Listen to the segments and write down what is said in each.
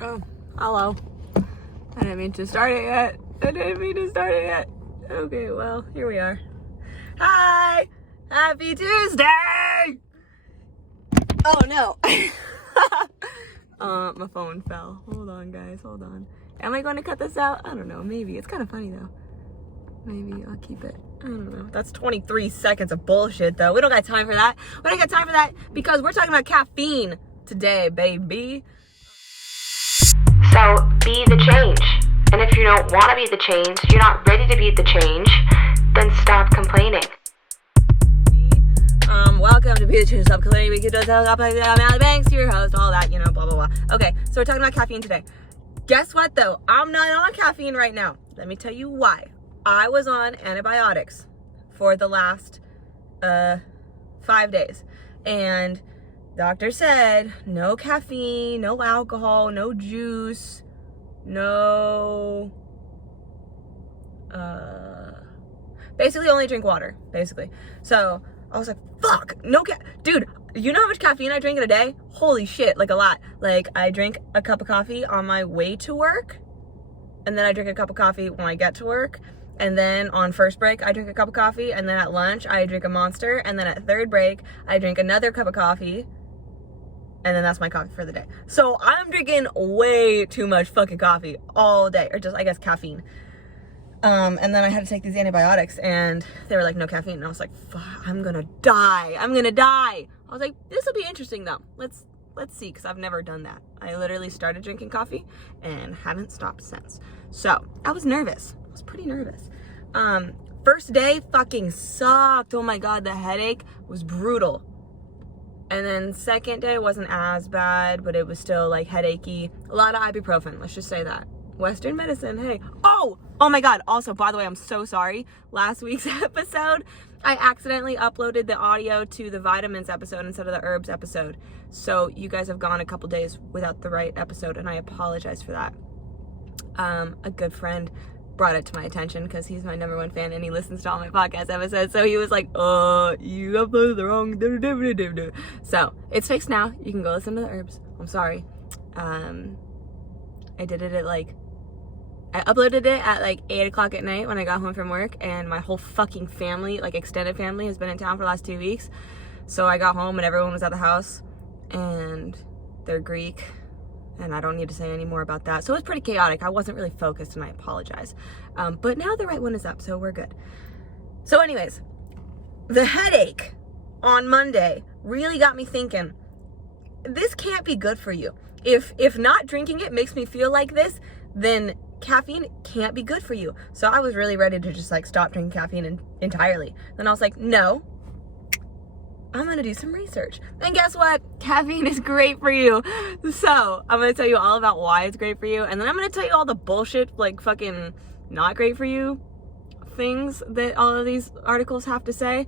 Oh, hello. I didn't mean to start it yet. Okay, well, here we are. Hi! Happy Tuesday! Oh, no. My phone fell. Hold on, guys. Hold on. Am I going to cut this out? I don't know. Maybe. It's kind of funny, though. Maybe I'll keep it. I don't know. That's 23 seconds of bullshit, though. We don't got time for that. We don't got time for that because we're talking about caffeine today, baby. So, be the change. And if you don't want to be the change, you're not ready to be the change, then stop complaining. Welcome to Be the Change, Stop Complaining. We can do I'm Allie Banks, your host, all that, blah, blah, blah. Okay, so we're talking about caffeine today. Guess what, though? I'm not on caffeine right now. Let me tell you why. I was on antibiotics for the last 5 days. And doctor said no caffeine, no alcohol, no juice, no basically only drink water, basically. So I was like, fuck, dude, you know how much caffeine I drink in a day? Holy shit, like a lot. Like I drink a cup of coffee on my way to work, and then I drink a cup of coffee when I get to work, and then on first break I drink a cup of coffee, and then at lunch I drink a Monster, and then at third break I drink another cup of coffee, and then that's my coffee for the day. So I'm drinking way too much fucking coffee all day, or just, I guess, caffeine. And then I had to take these antibiotics, and they were like, no caffeine. And I was like, fuck, I'm gonna die. I was like, this will be interesting though. Let's see, because I've never done that. I literally started drinking coffee and haven't stopped since. So I was nervous. I was pretty nervous. First day fucking sucked. Oh my God, the headache was brutal. And then second day wasn't as bad, but it was still like headachy. A lot of ibuprofen, let's just say that. Western medicine, hey. Oh my God. Also, by the way, I'm so sorry. Last week's episode, I accidentally uploaded the audio to the vitamins episode instead of the herbs episode. So you guys have gone a couple days without the right episode, and I apologize for that. A good friend brought it to my attention because he's my #1 fan and he listens to all my podcast episodes. So he was like, you uploaded the wrong. So it's fixed now. You can go listen to the herbs. I'm sorry. I did it at I uploaded it at 8 o'clock at night when I got home from work, and my whole fucking family, extended family, has been in town for the last 2 weeks. So I got home and everyone was at the house, and they're Greek, and I don't need to say any more about that. So it was pretty chaotic. I wasn't really focused, and I apologize. But now the right one is up, so we're good. So anyways, the headache on Monday really got me thinking, this can't be good for you. If not drinking it makes me feel like this, then caffeine can't be good for you. So I was really ready to just stop drinking caffeine entirely. Then I was like, no, I'm gonna do some research. And guess what? Caffeine is great for you. So I'm gonna tell you all about why it's great for you, and then I'm gonna tell you all the bullshit, fucking not great for you things that all of these articles have to say,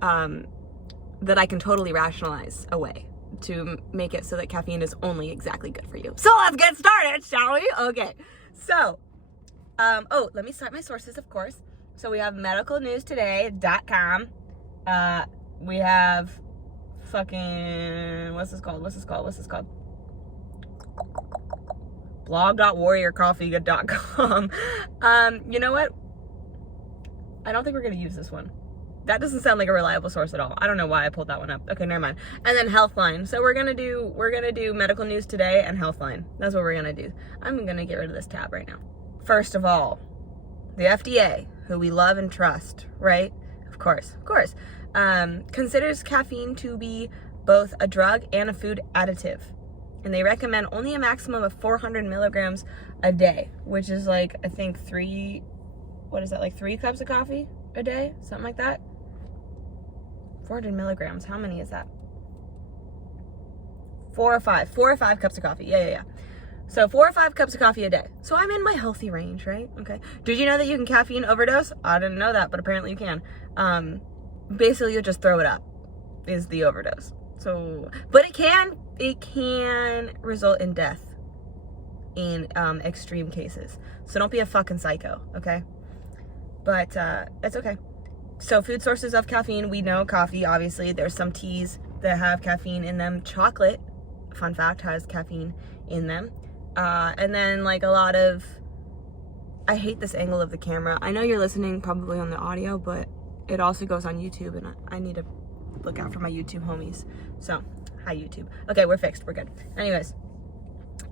that I can totally rationalize away to make it so that caffeine is only exactly good for you. So let's get started, shall we? Okay. So, let me cite my sources, of course. So we have medicalnewstoday.com. We have fucking, what's this called? blog.warriorcoffee.com. You know what? I don't think we're going to use this one. That doesn't sound like a reliable source at all. I don't know why I pulled that one up. Okay, never mind. And then Healthline. So we're gonna do Medical News Today and Healthline. That's what we're gonna do. I'm gonna get rid of this tab right now. First of all, the FDA, who we love and trust, right? Of course. Considers caffeine to be both a drug and a food additive. And they recommend only a maximum of 400 milligrams a day, which is I think 3 cups of coffee a day? Something like that. 400 milligrams. How many is that? 4 or 5 cups of coffee. Yeah. So 4 or 5 cups of coffee a day. So I'm in my healthy range, right? Okay. Did you know that you can caffeine overdose? I didn't know that, but apparently you can. Basically you'll just throw it up is the overdose. So, but it can result in death in extreme cases. So don't be a fucking psycho, okay? But it's okay. So food sources of caffeine, we know coffee, obviously. There's some teas that have caffeine in them. Chocolate, fun fact, has caffeine in them. And then like a lot of, I hate this angle of the camera. I know you're listening probably on the audio, but it also goes on YouTube, and I need to look out for my YouTube homies. So, hi YouTube. Okay, we're fixed, we're good. Anyways,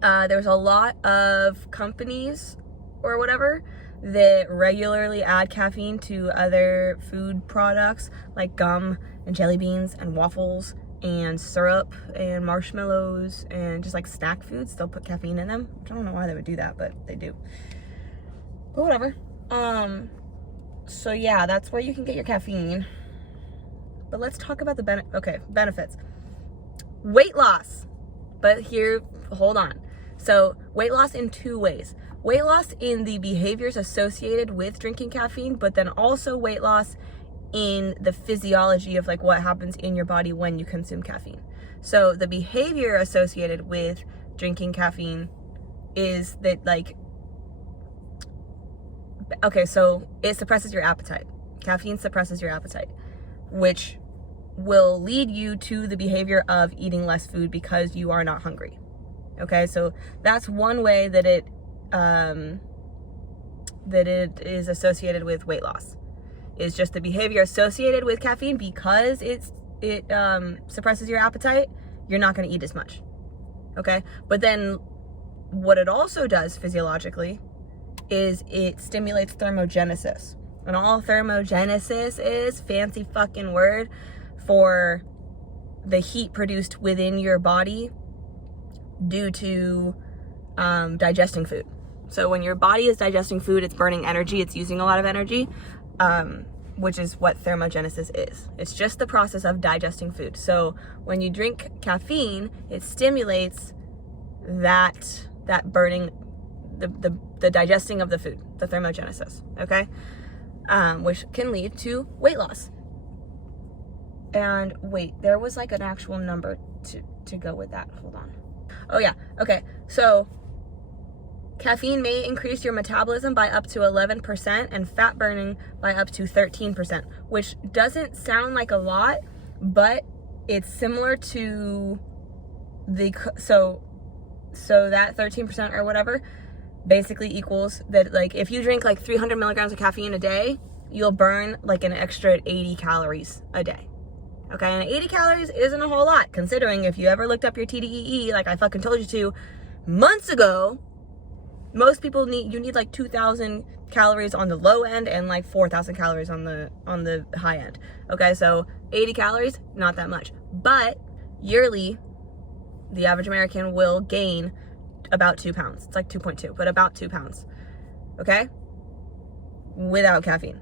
there's a lot of companies or whatever that regularly add caffeine to other food products like gum and jelly beans and waffles and syrup and marshmallows and just like snack foods. They'll put caffeine in them. I don't know why they would do that, but they do. But whatever. So yeah, that's where you can get your caffeine. But let's talk about the benefits. Weight loss. But here, hold on. So weight loss in two ways. Weight loss in the behaviors associated with drinking caffeine, but then also weight loss in the physiology of like what happens in your body when you consume caffeine. So the behavior associated with drinking caffeine is that like, okay, so it suppresses your appetite. Caffeine suppresses your appetite, which will lead you to the behavior of eating less food because you are not hungry. Okay, so that's one way that it is associated with weight loss. Is just the behavior associated with caffeine because it suppresses your appetite. You're not going to eat as much. Okay, but then what it also does physiologically is it stimulates thermogenesis. And all thermogenesis is fancy fucking word for the heat produced within your body due to digesting food. So when your body is digesting food, it's burning energy, it's using a lot of energy, which is what thermogenesis is. It's just the process of digesting food. So when you drink caffeine, it stimulates that burning, the digesting of the food, the thermogenesis, okay? Which can lead to weight loss. And wait, there was like an actual number to go with that. Hold on. Oh yeah, okay. So caffeine may increase your metabolism by up to 11% and fat burning by up to 13%, which doesn't sound like a lot, but it's similar to so that 13% or whatever basically equals that, like, if you drink like 300 milligrams of caffeine a day, you'll burn like an extra 80 calories a day. Okay, and 80 calories isn't a whole lot, considering if you ever looked up your TDEE, like I fucking told you to months ago, most people need like 2,000 calories on the low end and like 4,000 calories on the high end. Okay, so 80 calories, not that much. But yearly, the average American will gain about 2 pounds. It's like 2.2, but about 2 pounds. Okay? Without caffeine.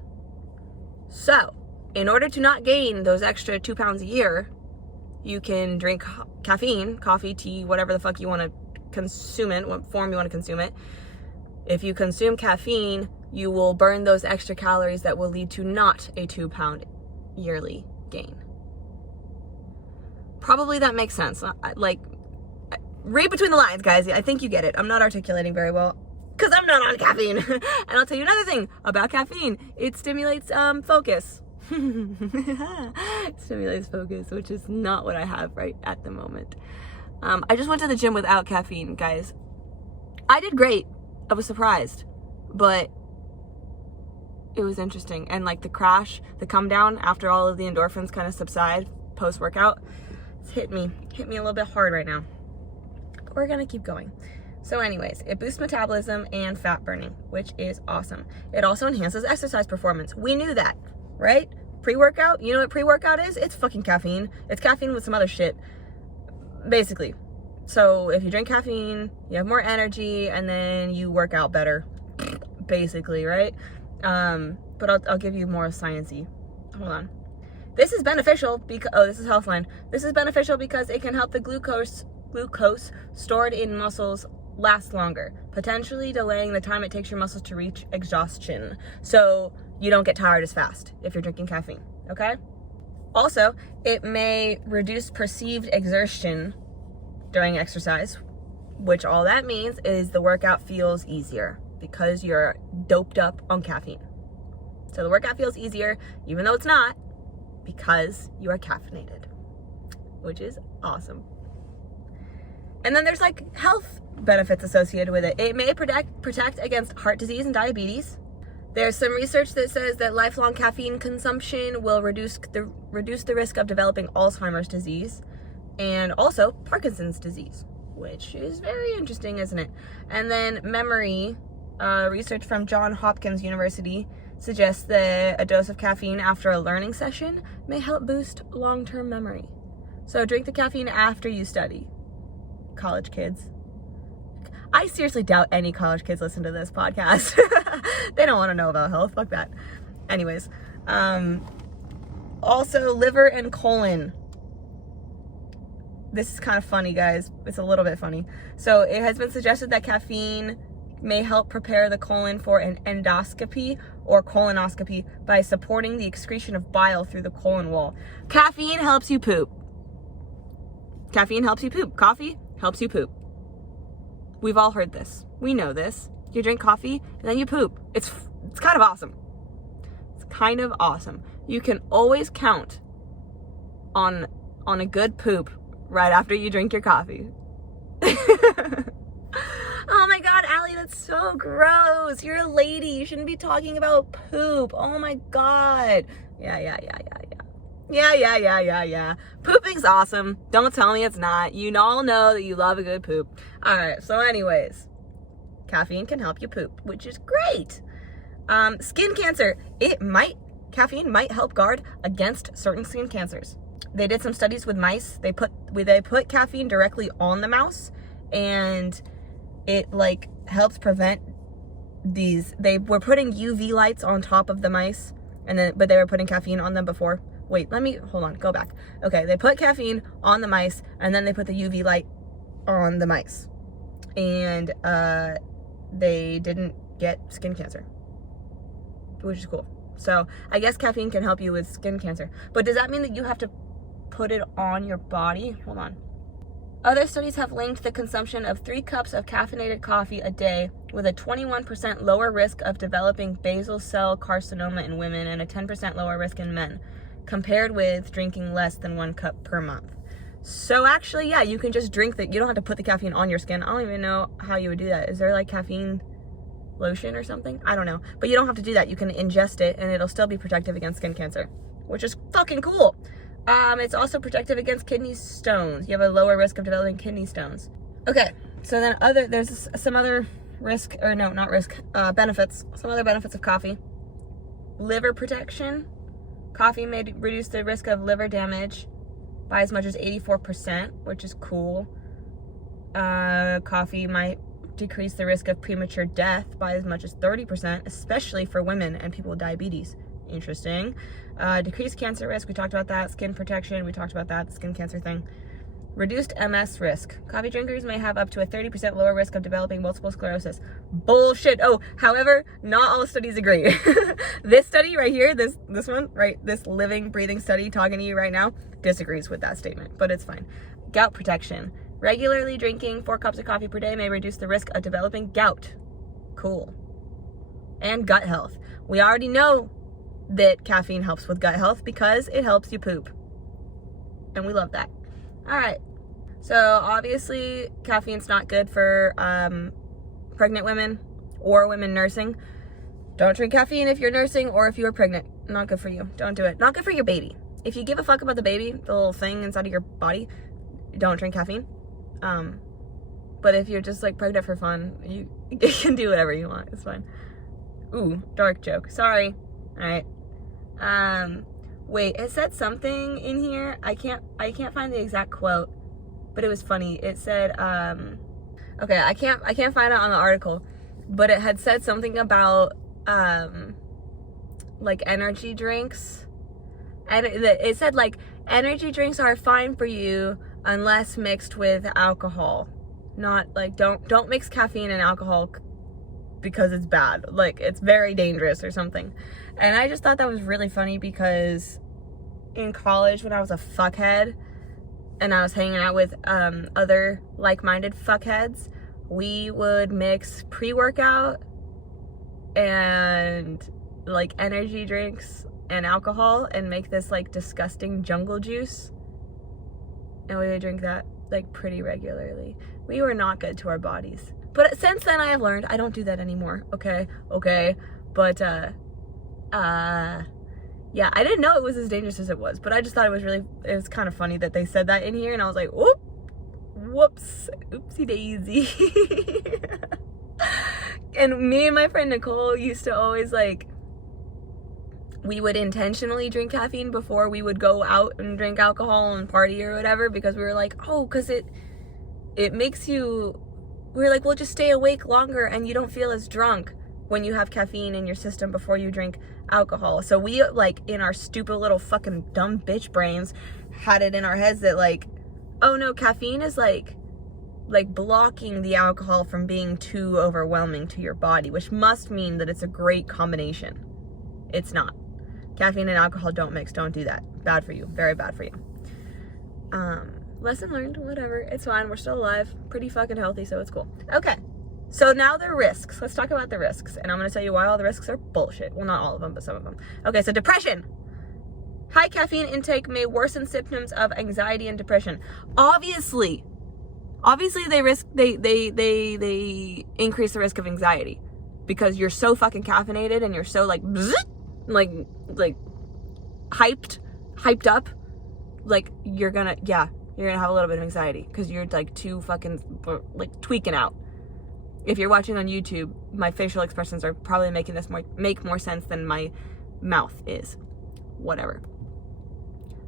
So, in order to not gain those extra 2 pounds a year, you can drink caffeine, coffee, tea, whatever the fuck you want to consume it, what form you want to consume it. If you consume caffeine, you will burn those extra calories that will lead to not a 2 pound yearly gain. Probably that makes sense. Like, read between the lines, guys. I think you get it. I'm not articulating very well because I'm not on caffeine. And I'll tell you another thing about caffeine. It stimulates focus. Stimulates focus, which is not what I have right at the moment. I just went to the gym without caffeine, guys. I did great. I was surprised, but it was interesting. And like the crash, the come down after all of the endorphins kind of subside post workout, it's hit me a little bit hard right now. But we're gonna keep going. So anyways, it boosts metabolism and fat burning, which is awesome. It also enhances exercise performance. We knew that, right? Pre-workout, you know what pre-workout is? It's fucking caffeine. It's caffeine with some other shit, basically. So if you drink caffeine, you have more energy, and then you work out better, basically, right? But I'll give you more science-y. Hold on. This is beneficial because, oh, this is Healthline. This is beneficial because it can help the glucose stored in muscles last longer, potentially delaying the time it takes your muscles to reach exhaustion. So you don't get tired as fast if you're drinking caffeine, okay? Also, it may reduce perceived exertion during exercise, which all that means is the workout feels easier because you're doped up on caffeine. So the workout feels easier, even though it's not, because you are caffeinated, which is awesome. And then there's like health benefits associated with it. It may protect against heart disease and diabetes. There's some research that says that lifelong caffeine consumption will reduce the risk of developing Alzheimer's disease and also Parkinson's disease, which is very interesting, isn't it? And then memory, research from Johns Hopkins University suggests that a dose of caffeine after a learning session may help boost long-term memory. So drink the caffeine after you study. College kids. I seriously doubt any college kids listen to this podcast. They don't want to know about health. Fuck that. Anyways, also liver and colon. This is kind of funny, guys. It's a little bit funny. So it has been suggested that caffeine may help prepare the colon for an endoscopy or colonoscopy by supporting the excretion of bile through the colon wall. Caffeine helps you poop. Caffeine helps you poop. Coffee helps you poop. We've all heard this. We know this. You drink coffee and then you poop. It's kind of awesome. It's kind of awesome. You can always count on a good poop right after you drink your coffee. Oh my God, Allie, that's so gross. You're a lady. You shouldn't be talking about poop. Oh my God. Yeah. Pooping's awesome. Don't tell me it's not. You all know that you love a good poop. All right. So anyways, caffeine can help you poop, which is great. Skin cancer. Caffeine might help guard against certain skin cancers. They did some studies with mice. They put caffeine directly on the mouse, and it like helps prevent these. They were putting UV lights on top of the mice, but they were putting caffeine on them before. Wait, hold on, go back. Okay, they put caffeine on the mice, and then they put the UV light on the mice. And they didn't get skin cancer, which is cool. So I guess caffeine can help you with skin cancer. But does that mean that you have to put it on your body? Hold on. Other studies have linked the consumption of 3 cups of caffeinated coffee a day with a 21% lower risk of developing basal cell carcinoma in women and a 10% lower risk in men, compared with drinking less than 1 cup per month. So actually, yeah, you can just drink that. You don't have to put the caffeine on your skin. I don't even know how you would do that. Is there like caffeine lotion or something? I don't know. But you don't have to do that. You can ingest it and it'll still be protective against skin cancer, which is fucking cool. It's also protective against kidney stones. You have a lower risk of developing kidney stones. Okay, so then there's some other benefits. Some other benefits of coffee. Liver protection. Coffee may reduce the risk of liver damage by as much as 84%, which is cool. Coffee might decrease the risk of premature death by as much as 30%, especially for women and people with diabetes. Interesting. Decreased cancer risk, we talked about that. Skin protection, we talked about that, the skin cancer thing. Reduced MS risk. Coffee drinkers may have up to a 30% lower risk of developing multiple sclerosis. Bullshit. Oh, however, not all studies agree. This study right here, this one, right, this living, breathing study talking to you right now, disagrees with that statement, but it's fine. Gout protection. Regularly drinking 4 cups of coffee per day may reduce the risk of developing gout. Cool. And gut health. We already know that caffeine helps with gut health because it helps you poop. And we love that. All right. So obviously caffeine's not good for pregnant women or women nursing. Don't drink caffeine if you're nursing or if you are pregnant. Not good for you. Don't do it. Not good for your baby. If you give a fuck about the baby, the little thing inside of your body, don't drink caffeine. But if you're just like pregnant for fun, you can do whatever you want. It's fine. Ooh, dark joke. Sorry. All right. Wait, it said something in here. I can't find the exact quote, but it was funny. It said, okay, I can't find it on the article, but it had said something about, like energy drinks. And it said like, energy drinks are fine for you unless mixed with alcohol. Not like, don't mix caffeine and alcohol because it's bad. Like, it's very dangerous or something. And I just thought that was really funny because in college when I was a fuckhead and I was hanging out with other like-minded fuckheads, we would mix pre-workout and like energy drinks and alcohol and make this like disgusting jungle juice. And we would drink that like pretty regularly. We were not good to our bodies. But since then I have learned I don't do that anymore. Okay. But yeah, I didn't know it was as dangerous as it was, but I just thought it was kind of funny that they said that in here, and I was like, whoops, oopsie daisy. And me and my friend Nicole used to always, like, we would intentionally drink caffeine before we would go out and drink alcohol and party or whatever, because we were like, oh, because it makes you, we were like, well, just stay awake longer and you don't feel as drunk when you have caffeine in your system before you drink alcohol. So we, like, in our stupid little fucking dumb bitch brains had it in our heads that, like, oh no, caffeine is like blocking the alcohol from being too overwhelming to your body, which must mean that it's a great combination. It's not. Caffeine and alcohol don't mix. Don't do that. Bad for you. Very bad for you. Lesson learned. Whatever. It's fine. We're still alive. Pretty fucking healthy, so it's cool. Okay. So now the risks. Let's talk about the risks. And I'm going to tell you why all the risks are bullshit. Well, not all of them, but some of them. Okay, so depression. High caffeine intake may worsen symptoms of anxiety and depression. Obviously they increase the risk of anxiety because you're so fucking caffeinated and you're so like hyped up. Like you're gonna have a little bit of anxiety because you're like too fucking like tweaking out. If you're watching on YouTube, my facial expressions are probably making this make more sense than my mouth is. Whatever.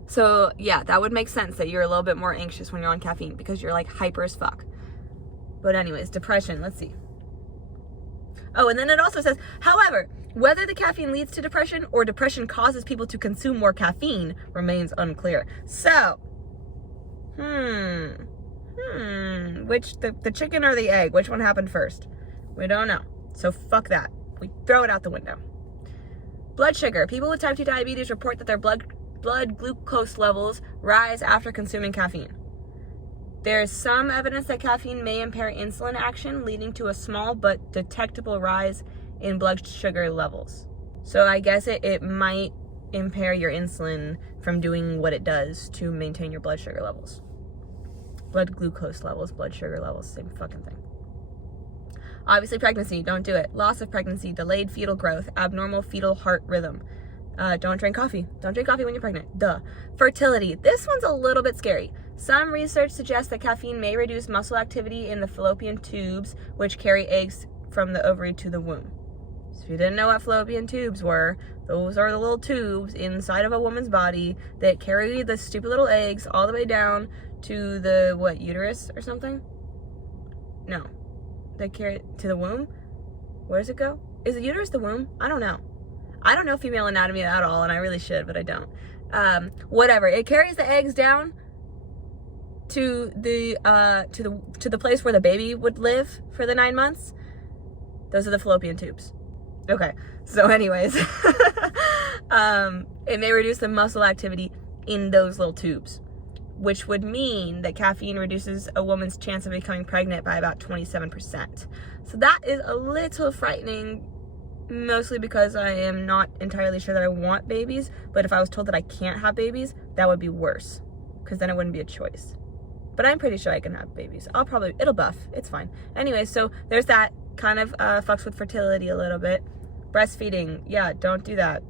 So yeah, that would make sense that you're a little bit more anxious when you're on caffeine because you're like hyper as fuck. But anyways, depression, let's see. Oh, and then it also says, however, whether the caffeine leads to depression or depression causes people to consume more caffeine remains unclear. So, which, the chicken or the egg, which one happened first? We don't know. So fuck that. We throw it out the window. Blood sugar. People with type 2 diabetes report that their blood glucose levels rise after consuming caffeine. There is some evidence that caffeine may impair insulin action, leading to a small but detectable rise in blood sugar levels. So I guess it might impair your insulin from doing what it does to maintain your blood sugar levels. Blood glucose levels, blood sugar levels, same fucking thing. Obviously pregnancy, don't do it. Loss of pregnancy, delayed fetal growth, abnormal fetal heart rhythm. Don't drink coffee. Don't drink coffee when you're pregnant. Duh. Fertility. This one's a little bit scary. Some research suggests that caffeine may reduce muscle activity in the fallopian tubes, which carry eggs from the ovary to the womb. So if you didn't know what fallopian tubes were, those are the little tubes inside of a woman's body that carry the stupid little eggs all the way down to the, uterus or something? No. They carry it to the womb? Where does it go? Is the uterus the womb? I don't know. I don't know female anatomy at all, and I really should, but I don't. Whatever. It carries the eggs down to the place where the baby would live for the 9 months. Those are the fallopian tubes. Okay. So anyways, it may reduce the muscle activity in those little tubes, which would mean that caffeine reduces a woman's chance of becoming pregnant by about 27%. So that is a little frightening, mostly because I am not entirely sure that I want babies, but if I was told that I can't have babies, that would be worse, because then it wouldn't be a choice. But I'm pretty sure I can have babies. It'll buff, it's fine. Anyway, so there's that, kind of fucks with fertility a little bit. Breastfeeding, yeah, don't do that.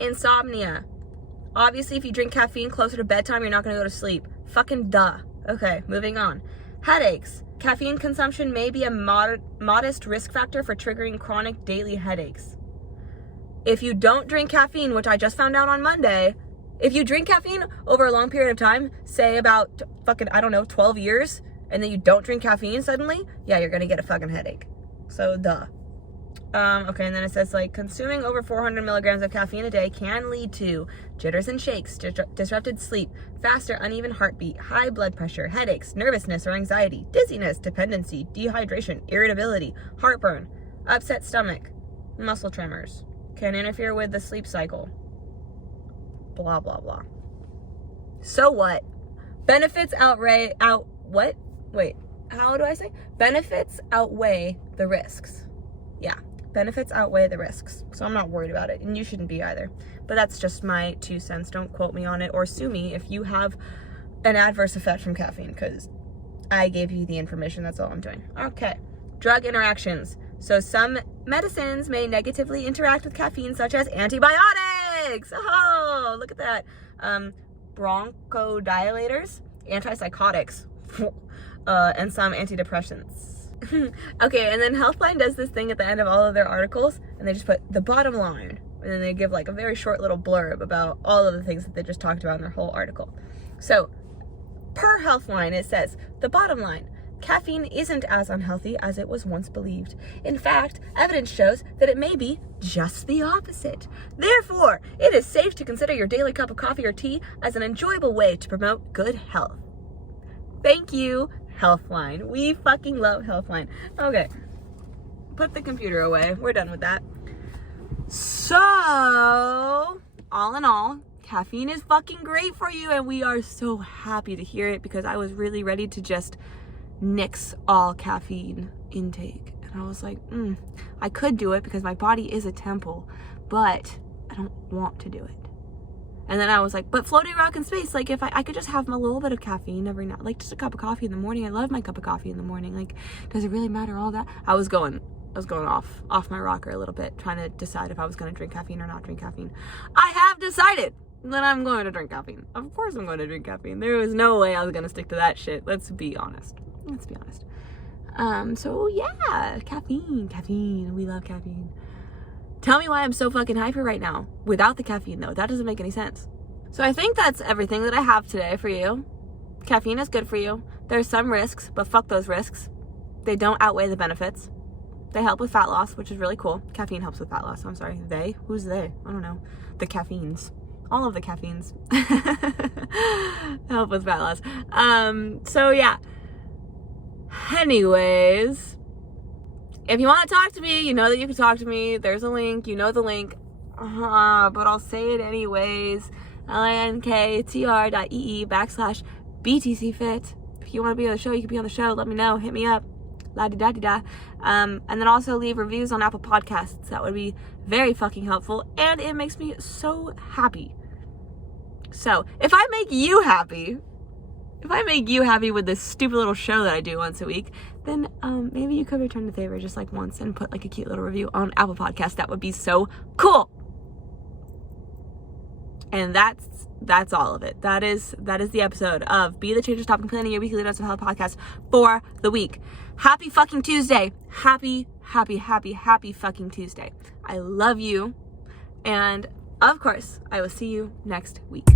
Insomnia. Obviously, if you drink caffeine closer to bedtime, you're not gonna go to sleep. Fucking duh. Okay, moving on. Headaches. Caffeine consumption may be a modest risk factor for triggering chronic daily headaches. If you don't drink caffeine, which I just found out on Monday, if you drink caffeine over a long period of time, say about 12 years, and then you don't drink caffeine suddenly, yeah, you're gonna get a fucking headache. So, duh. Okay, and then it says, like, consuming over 400 milligrams of caffeine a day can lead to jitters and shakes, disrupted sleep, faster uneven heartbeat, high blood pressure, headaches, nervousness or anxiety, dizziness, dependency, dehydration, irritability, heartburn, upset stomach, muscle tremors, can interfere with the sleep cycle, blah, blah, blah. So what? Benefits outweigh the risks. Yeah. Benefits outweigh the risks, so I'm not worried about it, and you shouldn't be either. But that's just my 2 cents. Don't quote me on it or sue me if you have an adverse effect from caffeine, because I gave you the information. That's all I'm doing. Okay. Drug interactions. So some medicines may negatively interact with caffeine, such as antibiotics. Oh, look at that. Bronchodilators, antipsychotics, and some antidepressants. Okay, and then Healthline does this thing at the end of all of their articles, and they just put the bottom line, and then they give like a very short little blurb about all of the things that they just talked about in their whole article. So, per Healthline, it says, the bottom line, caffeine isn't as unhealthy as it was once believed. In fact, evidence shows that it may be just the opposite. Therefore, it is safe to consider your daily cup of coffee or tea as an enjoyable way to promote good health. Thank you, Healthline. We fucking love Healthline. Okay, put the computer away. We're done with that. So, all in all, caffeine is fucking great for you, and we are so happy to hear it, because I was really ready to just nix all caffeine intake. And I was like, I could do it because my body is a temple, but I don't want to do it. And then I was like, but floating around in space, like if I could just have a little bit of caffeine every night, like just a cup of coffee in the morning. I love my cup of coffee in the morning. Like, does it really matter all that? I was going off my rocker a little bit, trying to decide if I was going to drink caffeine or not drink caffeine. I have decided that I'm going to drink caffeine. Of course I'm going to drink caffeine. There was no way I was going to stick to that shit. Let's be honest. So yeah, caffeine. We love caffeine. Tell me why I'm so fucking hyper right now without the caffeine, though. That doesn't make any sense. So I think that's everything that I have today for you. Caffeine is good for you. There's some risks, but fuck those risks. They don't outweigh the benefits. They help with fat loss, which is really cool. Caffeine helps with fat loss. I'm sorry. They? Who's they? I don't know. The caffeines. All of the caffeines help with fat loss. So yeah. Anyways, if you want to talk to me, you know that you can talk to me. There's a link. You know the link. But I'll say it anyways. linktr.ee/BTCFit. If you want to be on the show, you can be on the show. Let me know. Hit me up. La-di-da-di-da. And then also leave reviews on Apple Podcasts. That would be very fucking helpful. And it makes me so happy. So, if I make you happy with this stupid little show that I do once a week, then maybe you could return the favor just like once and put like a cute little review on Apple Podcasts. That would be so cool. And that's all of it. That is the episode of Be the Change, Stop Complaining, your weekly dose of health podcast for the week. Happy fucking Tuesday. Happy fucking Tuesday. I love you. And of course, I will see you next week.